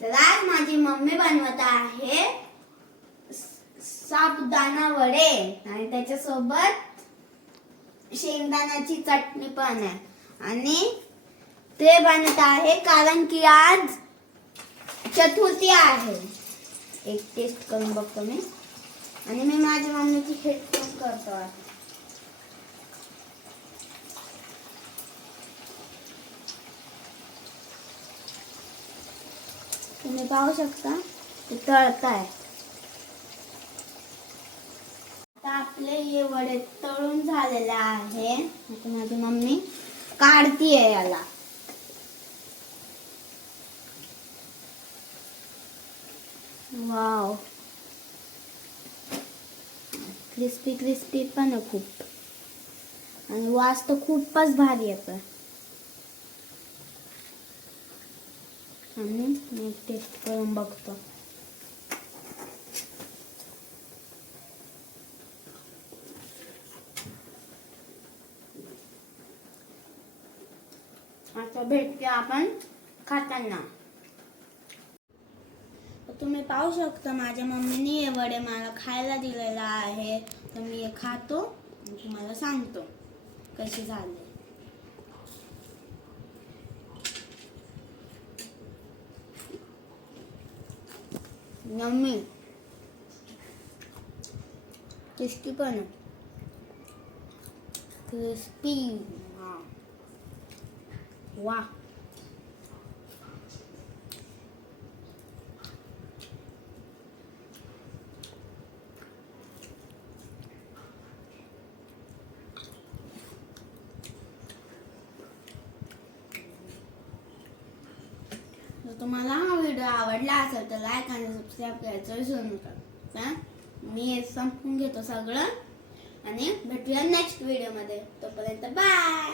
तर आज माझी मम्मी बनवत आहे साबुदाणा वडे आणि त्याच्यासोबत शेंगदाण्याची चटणी पण आहे आणि ते बनत आहे कारण की आज चतुर्थी आहे। एक टेस्ट करून बघतो मी आणि मी माझ्या मम्मीची हेल्प पण करतो आहे। तुम्ही पाहू शकता ते तळताय। आता आपले हे वडे तळून झालेले आहे। आता माझी मम्मी काढतीये याला। वाव, क्रिस्पी क्रिस्पी पण आहे खूप आणि वास तर खूपच भारी येतोय। आणि मी टेस्ट करून बघतो। आता भेटते आपण खाताना। तुम्ही पाहू शकता माझ्या मम्मीने हे वडे मला खायला दिलेला आहे, तर मी हे खातो आणि तुम्हाला सांगतो कसे झाले। यम्मी, टेस्टी पण आहे, क्रिस्पी। वाह, तुम्हाला हा व्हिडिओ आवडला असेल तर लाईक आणि सबस्क्राईब करायचं विसरू नका। मी हे संपून घेतो सगळं आणि भेटूया नेक्स्ट व्हिडिओ मध्ये। तोपर्यंत बाय।